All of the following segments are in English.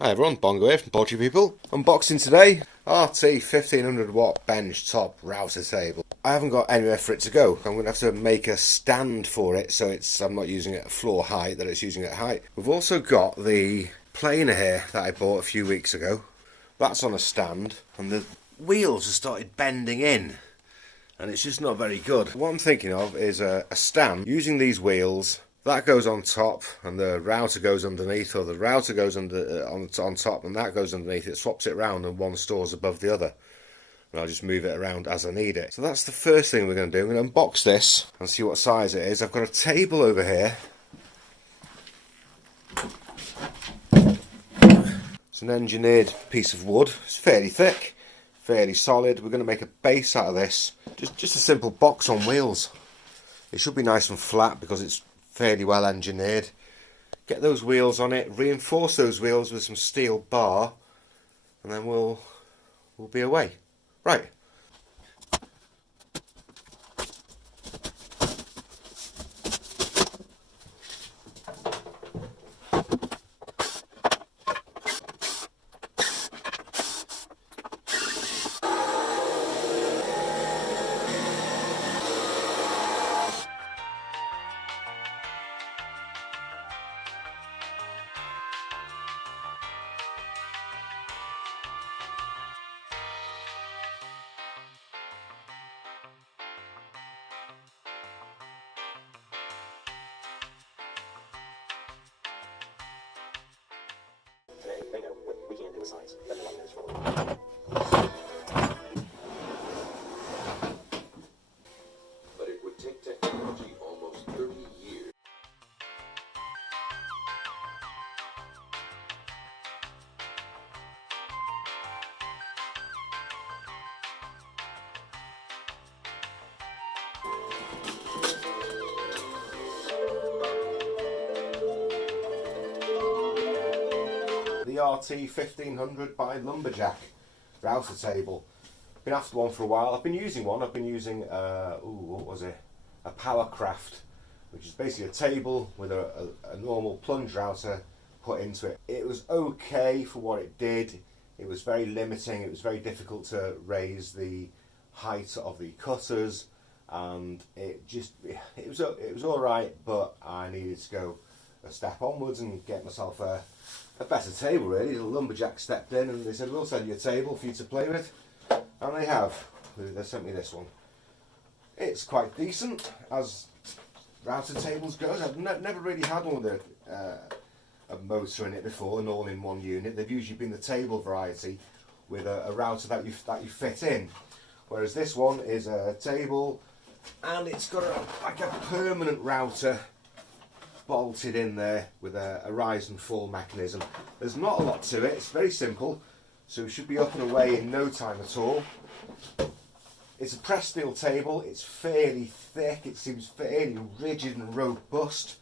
Hi everyone, Bongo here from Poultry People. Unboxing today, RT1500 watt bench top router table. I haven't got anywhere for it to go. I'm going to have to make a stand for it so I'm not using it at floor height, that it's using it at height. We've also got the planer here that I bought a few weeks ago. That's on a stand and the wheels have started bending in and it's just not very good. What I'm thinking of is a stand using these wheels. That goes on top and the router goes underneath, or the router goes on top and that goes underneath. It swaps it around and one stores above the other. And I'll just move it around as I need it. So that's the first thing we're going to do. I'm going to unbox this and see what size it is. I've got a table over here. It's an engineered piece of wood. It's fairly thick, fairly solid. We're going to make a base out of this. Just a simple box on wheels. It should be nice and flat because it's fairly well engineered. Get those wheels on it, reinforce those wheels with some steel bar, and then we'll be away. Right. They know we can't do a science. Then they're not this for. But it would take technology almost 30 years. The RT1500 by Lumberjack router table. Been after one for a while. I've been using one. I've been using what was it? A Powercraft, which is basically a table with a normal plunge router put into it. It was okay for what it did. It was very limiting. It was very difficult to raise the height of the cutters, and it was all right. But I needed to go a step onwards and get myself a better table, really. The Lumberjack stepped in and they said, we'll send you a table for you to play with, and they have. They sent me this one. It's quite decent as router tables goes. I've never really had one with a motor in it before, an all-in-one unit. They've usually been the table variety with a router that you fit in, whereas this one is a table and it's got like a permanent router bolted in there with a rise and fall mechanism. There's not a lot to it, it's very simple, so it should be up and away in no time at all. It's a pressed steel table, it's fairly thick, it seems fairly rigid and robust.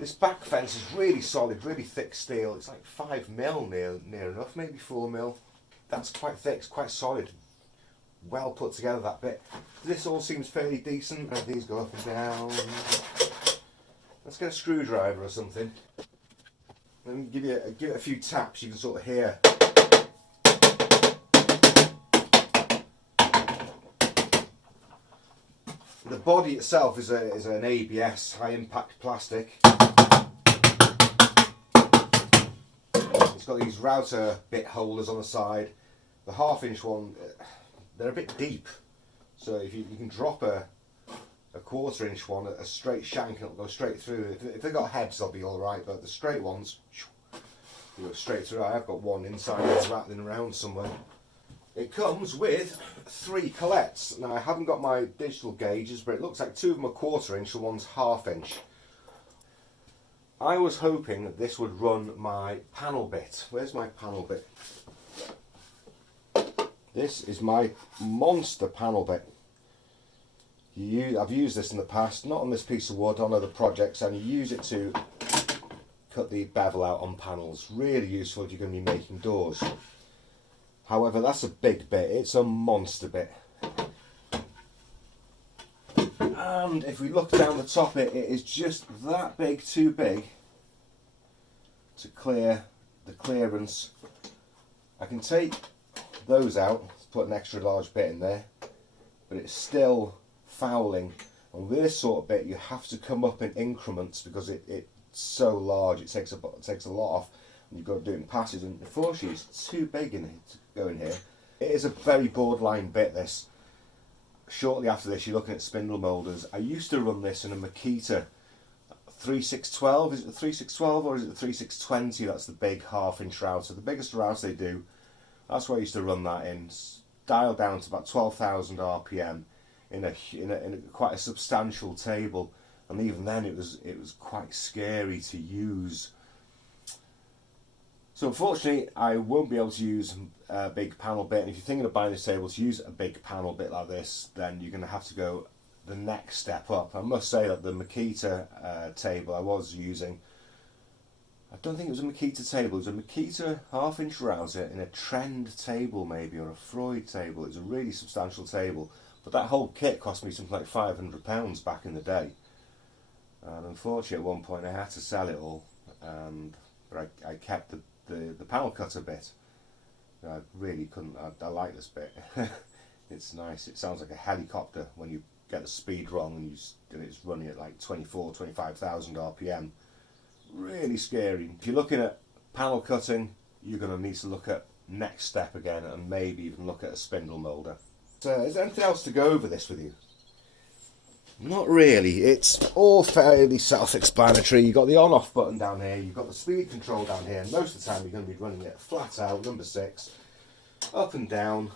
This back fence is really solid, really thick steel. It's like 5mm near enough, maybe 4mm. That's quite thick, it's quite solid. Well put together, that bit. This all seems fairly decent. These go up and down. Let's get a screwdriver or something. Let me give it a few taps. You can sort of hear. The body itself is an ABS, high impact plastic. It's got these router bit holders on the side. The 1/2-inch one, they're a bit deep, so if you can drop a 1/4-inch one, a straight shank, and it'll go straight through. If they've got heads, they'll be all right, but the straight ones, you go straight through. I have got one inside that's rattling around somewhere. It comes with 3 colettes. Now I haven't got my digital gauges, but it looks like 2 of them are 1/4-inch and one's 1/2-inch. I was hoping that this would run my panel bit. Where's my panel bit? This is my monster panel bit. I've used this in the past, not on this piece of wood, on other projects, and you use it to cut the bevel out on panels. Really useful if you're going to be making doors. However, that's a big bit, it's a monster bit. And if we look down the top, it is just that big, too big to clear the clearance. I can take those out, put an extra large bit in there, but it's still fouling. And with this sort of bit, you have to come up in increments because it's so large. It takes a lot off, and you've got to do it in passes. And unfortunately, it's too big in it to go in here. It is a very borderline bit. This. Shortly after this, you're looking at spindle moulders. I used to run this in a Makita 3612. Is it the 3612 or is it the 3620? That's the big half-inch router. The biggest router they do. That's what I used to run that in. Dialed down to about 12,000 RPM in a quite a substantial table, and even then it was quite scary to use. So unfortunately, I won't be able to use a big panel bit. And if you're thinking of buying this table to use a big panel bit like this, then you're going to have to go the next step up. I must say that the Makita table I was using, I don't think it was a Makita table. It was a Makita half-inch router in a Trend table maybe, or a Freud table. It was a really substantial table. But that whole kit cost me something like £500 back in the day. And unfortunately, at one point I had to sell it all. But I kept the panel cutter bit. I really couldn't. I like this bit. It's nice. It sounds like a helicopter when you get the speed wrong and it's running at like 25,000 RPM. Really scary. If you're looking at panel cutting, you're going to need to look at next step again, and maybe even look at a spindle moulder. So, is there anything else to go over this with you? Not really. It's all fairly self-explanatory. You've got the on-off button down here, you've got the speed control down here, and most of the time you're going to be running it flat out, number 6, up and down.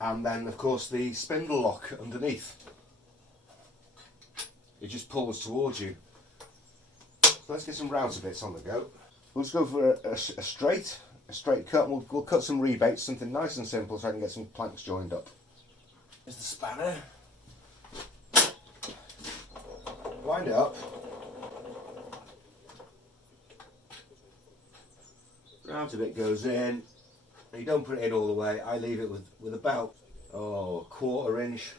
And then, of course, the spindle lock underneath. It just pulls towards you. So let's get some router bits on the go. We'll just go for a straight cut. We'll cut some rebates, something nice and simple, so I can get some planks joined up. Here's the spanner. Wind it up. Router bit goes in. You don't put it in all the way. I leave it with about a 1/4 inch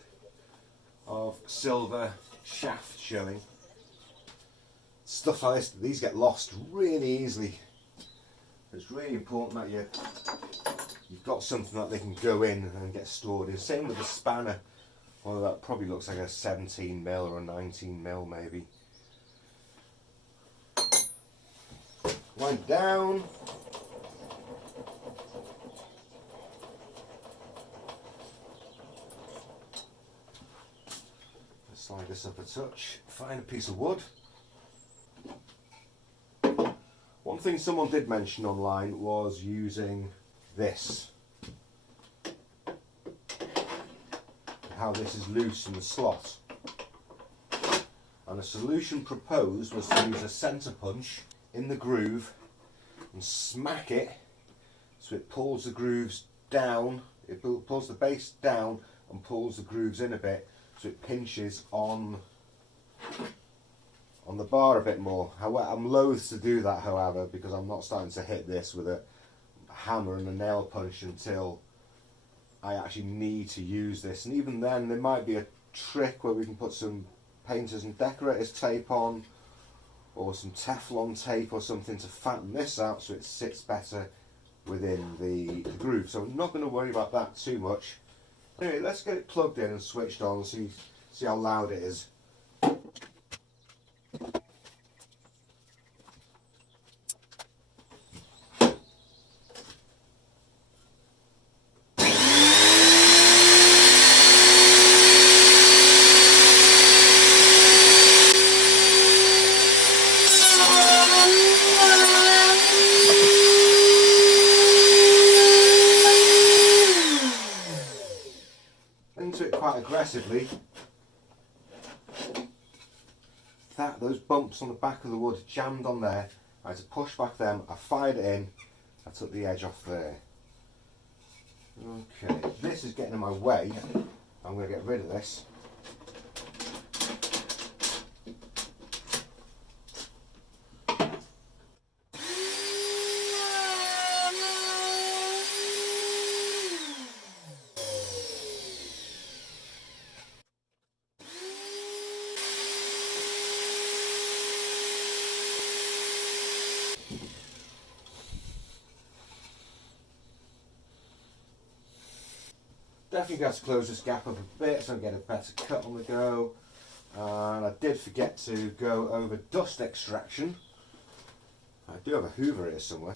of silver shaft showing. Stuff like this, these get lost really easily. It's really important that you've got something that they can go in and get stored in. Same with the spanner. Well, that probably looks like a 17mm or a 19mm maybe. Wind down. Slide this up a touch. Find a piece of wood. One thing someone did mention online was using this. How this is loose in the slot. And the solution proposed was to use a centre punch in the groove and smack it so it pulls the grooves down, it pulls the base down and pulls the grooves in a bit so it pinches on the bar a bit more. However, I'm loath to do that, however, because I'm not starting to hit this with a hammer and a nail punch until I actually need to use this. And even then, there might be a trick where we can put some painters and decorators tape on, or some Teflon tape or something to fatten this out so it sits better within the groove. So I'm not going to worry about that too much. Anyway, let's get it plugged in and switched on and see how loud it is. Into it quite aggressively. Those bumps on the back of the wood jammed on there. I had to push back them. I fired it in. I took the edge off there. Okay, this is getting in my way. I'm going to get rid of this. Definitely got to close this gap up a bit so I get a better cut on the go. And I did forget to go over dust extraction. I do have a hoover here somewhere.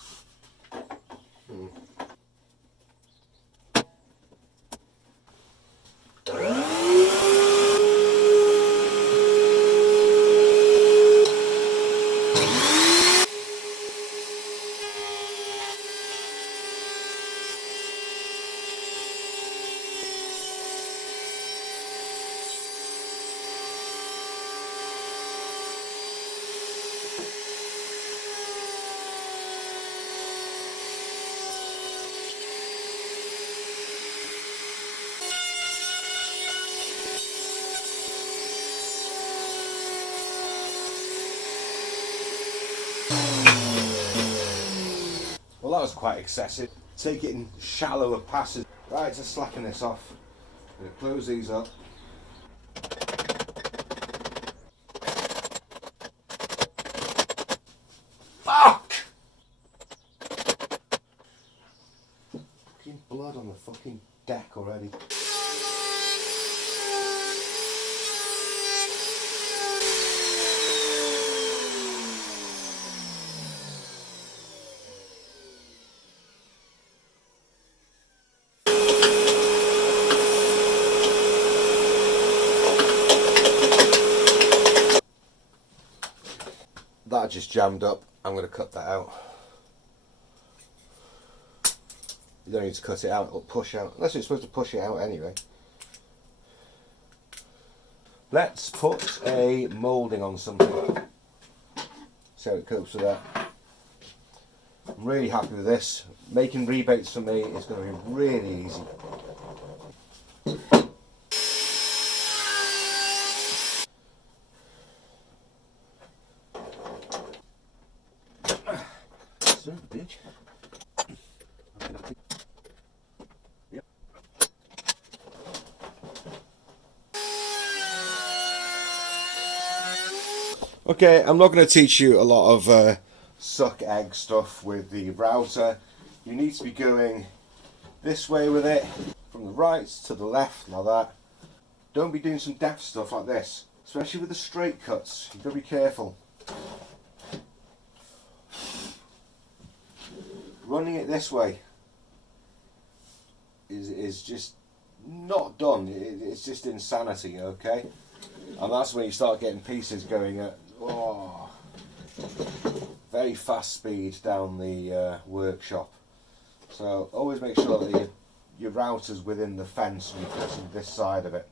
Well, that was quite excessive. Take it in shallower passes. Right, to slacken this off. I'm going to close these up. Fuck! Fucking blood on the fucking deck already. That just jammed up. I'm going to cut that out. You don't need to cut it out, it'll push out. Unless it's supposed to push it out anyway. Let's put a moulding on something. See how it copes with that. I'm really happy with this. Making rebates for me is going to be really easy. Son of a bitch. Yep. Okay, I'm not going to teach you a lot of suck egg stuff with the router. You need to be going this way with it, from the right to the left, like that. Don't be doing some daft stuff like this, especially with the straight cuts. You've got to be careful. Running it this way is just not done. It's just insanity, okay? And that's when you start getting pieces going at very fast speed down the workshop. So always make sure that your router's within the fence and you're cutting this side of it.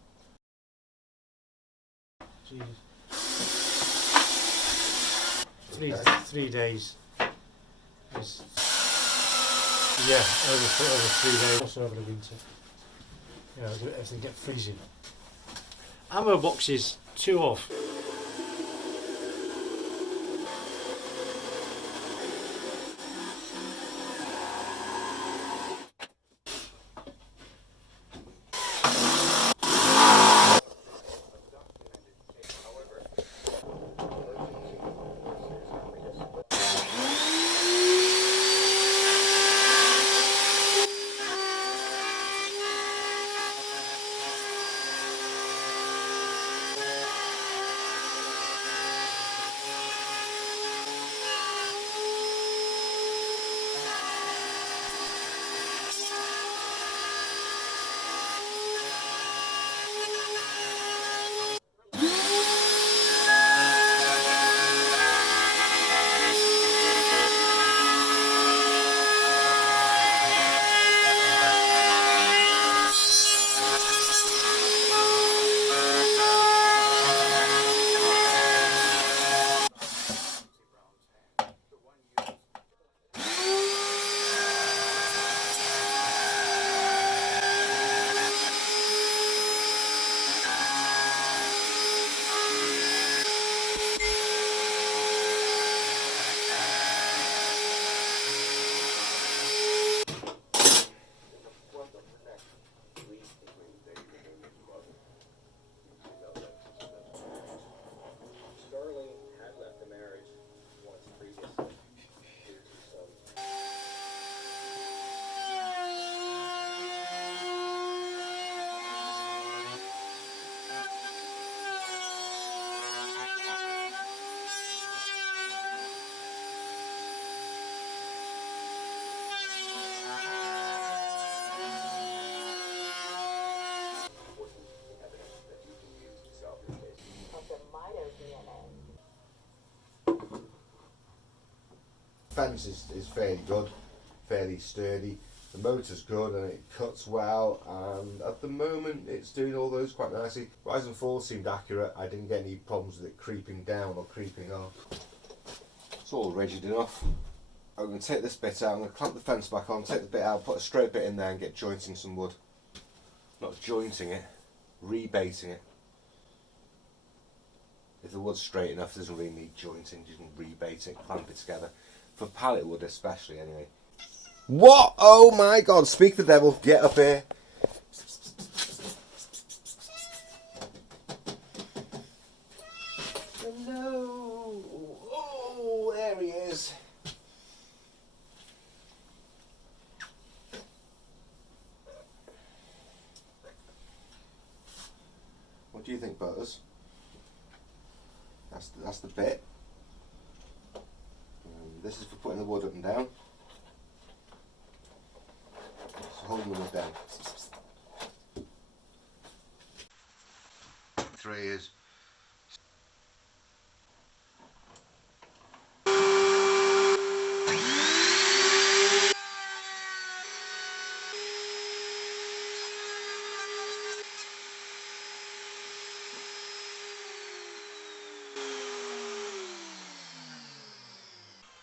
Jesus. 3 days. Yeah, over 3 days. Also over the winter. You know, everything get freezing. Ammo boxes, 2 off. fence is fairly good, fairly sturdy. The motor's good and it cuts well, and at the moment it's doing all those quite nicely. Rise and fall seemed accurate. I didn't get any problems with it creeping down or creeping off. It's all rigid enough. I'm going to take this bit out, I'm going to clamp the fence back on, take the bit out, put a straight bit in there and get jointing some wood. Not jointing it, rebaiting it. If the wood's straight enough, it doesn't really need jointing, you can rebait it, clamp it together. For pallet wood especially, anyway. What? Oh my god, speak the devil, get up here. No. Oh, there he is. What do you think, Butters? That's the bit. This is for putting the wood up and down. So holding the wood down. 3 is.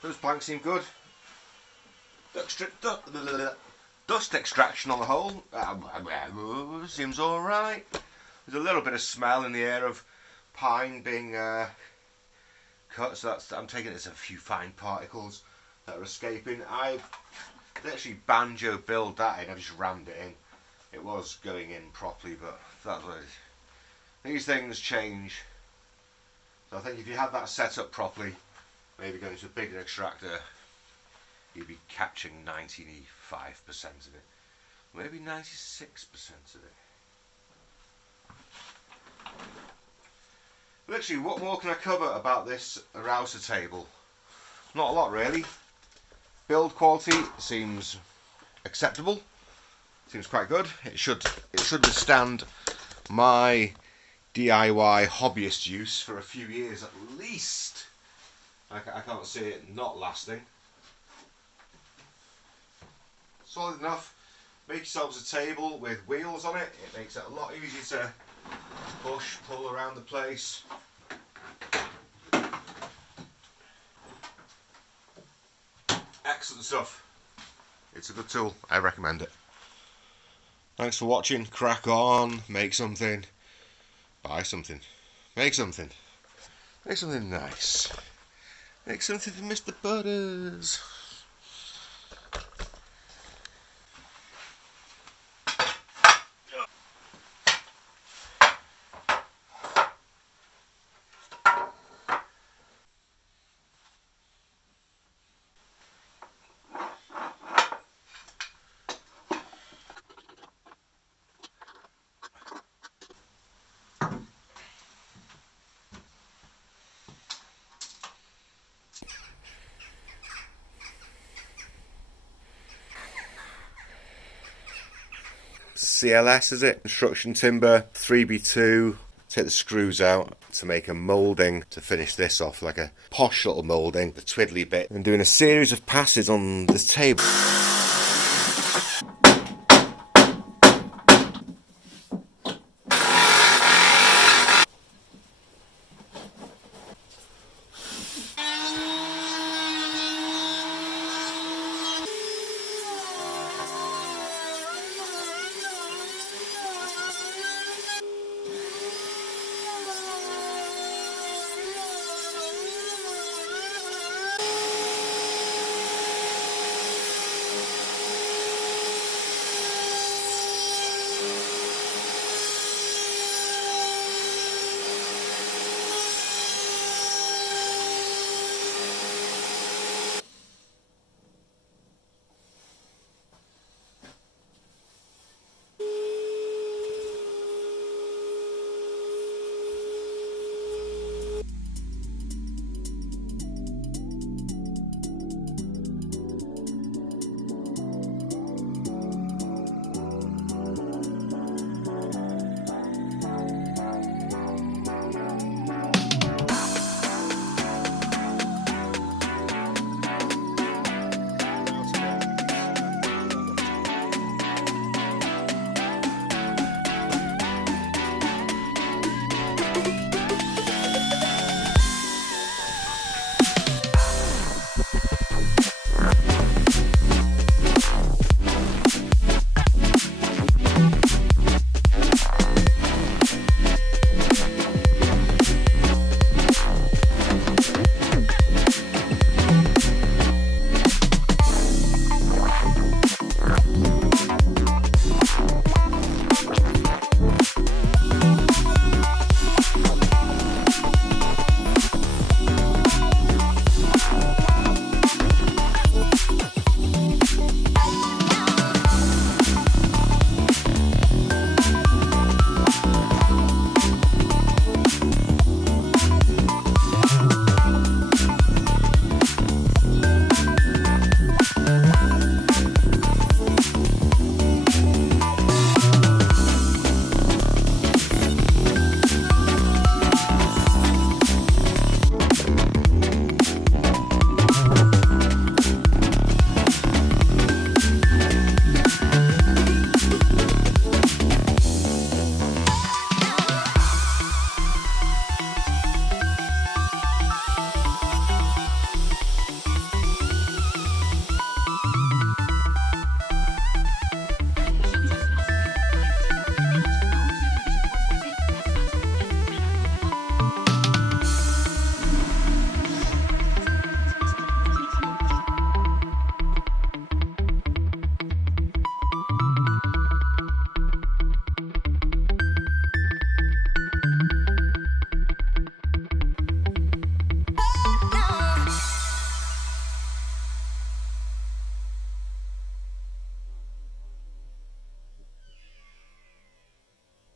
Those planks seem good. Dust extraction on the whole seems alright. There's a little bit of smell in the air of pine being cut, so I'm taking it as a few fine particles that are escaping. I literally banjo billed that in, I just rammed it in. It was going in properly, but that's what it is. These things change. So I think if you had that set up properly, maybe going to a bigger extractor, you'd be catching 95% of it. Maybe 96% of it. Literally, what more can I cover about this router table? Not a lot really. Build quality seems acceptable. Seems quite good. It should withstand my DIY hobbyist use for a few years at least. I can't see it not lasting. Solid enough. Make yourselves a table with wheels on it. It makes it a lot easier to push, pull around the place. Excellent stuff. It's a good tool. I recommend it. Thanks for watching. Crack on. Make something. Buy something. Make something. Make something nice. Make something for Mr. Butters. CLS is it? Construction timber, 3B2. Take the screws out to make a moulding to finish this off, like a posh little moulding, the twiddly bit, and doing a series of passes on this table.